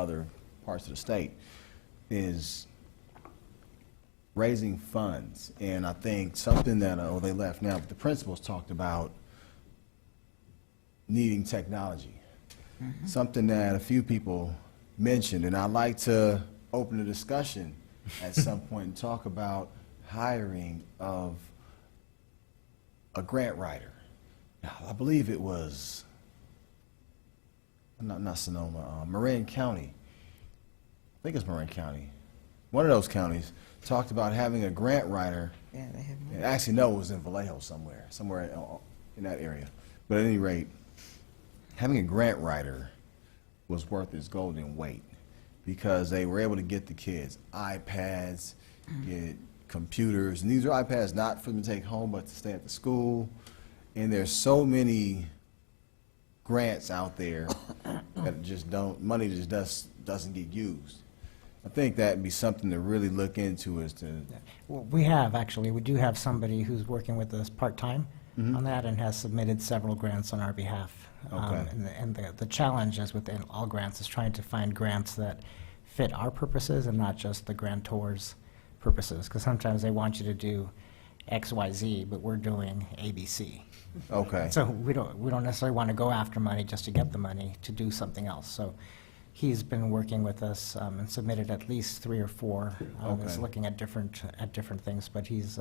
other parts of the state, is raising funds. And I think something that, they left now, but the principals talked about needing technology. Something that a few people mentioned, and I'd like to open a discussion at some point and talk about hiring of a grant writer. Now, I believe it was, not Sonoma, Marin County. I think it's Marin County. One of those counties talked about having a grant writer. Yeah, they have And actually, no, it was in Vallejo somewhere in that area. But at any rate, having a grant writer was worth its golden weight because they were able to get the kids iPads, get computers, and these are iPads not for them to take home, but to stay at the school. And there's so many grants out there that just money just doesn't get used. I think that'd be something to really look into is to. Well, we do have somebody who's working with us part-time on that and has submitted several grants on our behalf. Okay. And the challenge, as with all grants, is trying to find grants that fit our purposes and not just the grantor's purposes, because sometimes they want you to do X, Y, Z, but we're doing A, B, C. Okay. So we don't necessarily want to go after money just to get the money to do something else. So he's been working with us and submitted at least 3 or 4. He's Okay. looking at different things, but he's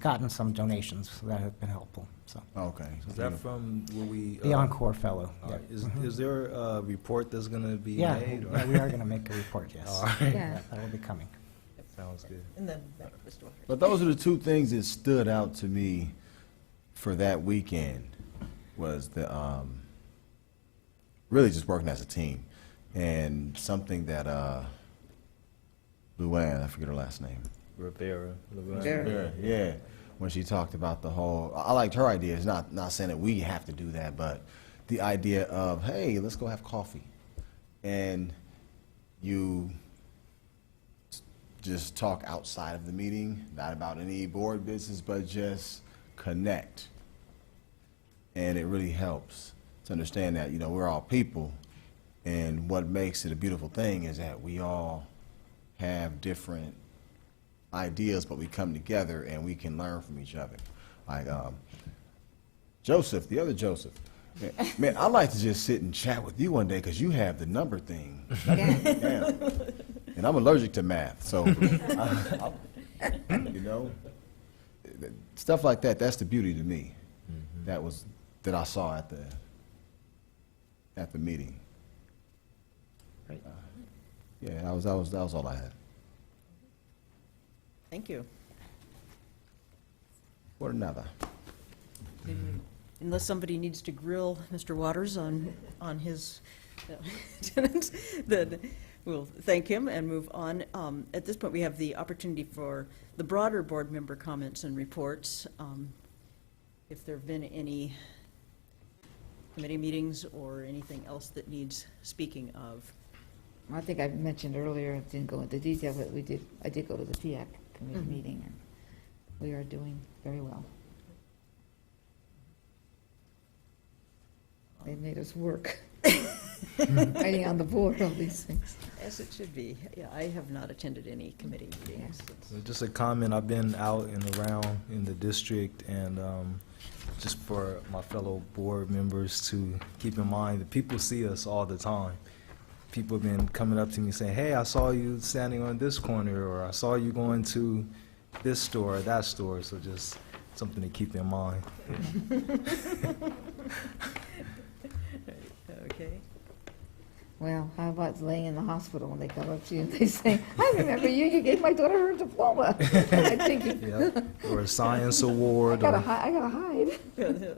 gotten some donations that have been helpful. So Okay. Is that from where we? the Encore Fellow. all right. Yeah. Is there a report that's going to be Yeah, made? Or? yeah, we are going to make a report. Yes, All right. Yeah. that will be coming. Sounds good. And then back to the store. But those are the two things that stood out to me for that weekend was the really just working as a team and something that Luann, I forget her last name. Rivera. Rivera. Yeah, when she talked about the whole, I liked her idea. It's not saying that we have to do that, but the idea of, hey, let's go have coffee. And you just talk outside of the meeting, not about any board business, but just connect. And it really helps to understand that, we're all people. And what makes it a beautiful thing is that we all have different ideas, but we come together and we can learn from each other. Like Joseph, the other Joseph. Man, I'd like to just sit and chat with you one day because you have the number thing. Yeah. And I'm allergic to math, so, stuff like that, that's the beauty to me. That I saw at the meeting. Right. Yeah, that was all I had. Thank you. What another? Unless somebody needs to grill Mr. Waters on his tenants, then we'll thank him and move on. At this point, we have the opportunity for the broader board member comments and reports. If there have been any committee meetings or anything else that needs speaking of. I think I mentioned earlier, I didn't go into detail, but I did go to the PIAC committee meeting, and we are doing very well. They made us work, writing on the board, all these things. As it should be. Yeah, I have not attended any committee meetings. Just a comment, I've been out and around in the district, and just for my fellow board members to keep in mind that people see us all the time. People have been coming up to me saying, hey, I saw you standing on this corner, or I saw you going to this store or that store, so just something to keep in mind. Okay. Well, how about laying in the hospital when they come up to you and they say, I remember you, you gave my daughter her diploma. I'm thinking, Yeah. Or a science award. I gotta hide.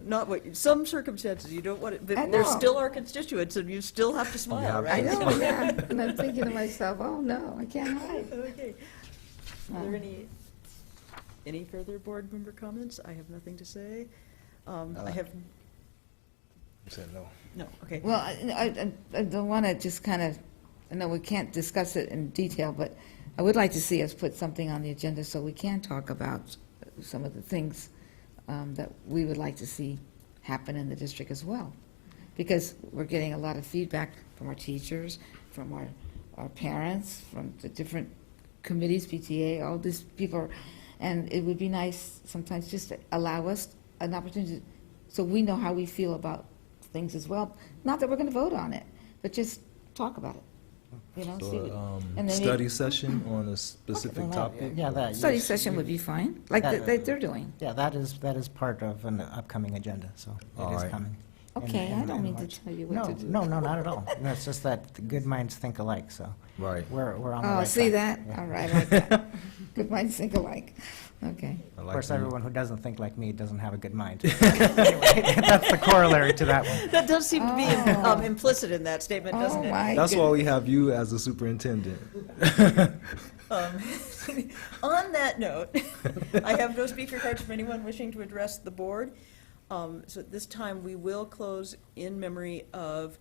Not what, some circumstances you don't want it, I but they're know. still our constituents and you still have to smile, Yeah. I right? know, yeah. And I'm thinking to myself, oh no, I can't hide. Okay. Are there any further board member comments? I have nothing to say. I have, You said no. no, okay. Well, I don't want to just kind of, I know we can't discuss it in detail, but I would like to see us put something on the agenda so we can talk about some of the things that we would like to see happen in the district as well. Because we're getting a lot of feedback from our teachers, from our parents, from the different committees, PTA, all these people. And it would be nice sometimes just to allow us an opportunity so we know how we feel about things as well. Not that we're going to vote on it, but just talk about it. You know, see, So, and then study session on a specific topic? Yeah, that. study yes, session would be fine, like they're doing. Yeah, that is part of an upcoming agenda, so it All is right. coming. in- Okay, I in don't mean to March. tell you what to do. No, not at all. No, it's just that the good minds think alike, so Right. we're on the Oh, right see track. that? Yeah. All right, I like that. Good minds think alike. Okay. I Of like course, the- everyone who doesn't think like me doesn't have a good mind. Anyway, that's the corollary to that one. That does seem to be Oh. implicit in that statement, doesn't Oh, it? my That's why goodness. we have you as the superintendent. Um, On that note, I have no speaker cards from anyone wishing to address the board. So at this time, we will close in memory of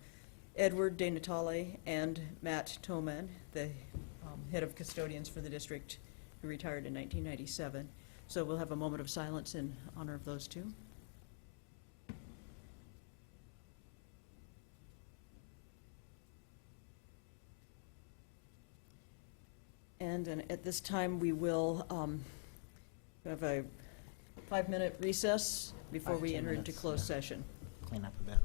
Edward De Natale and Matt Toman, the head of custodians for the district, who retired in 1997. So we'll have a moment of silence in honor of those two. And then at this time, we will have a 5-minute recess before 5 we to 10 enter into minutes, closed yeah. session. Clean up a bit.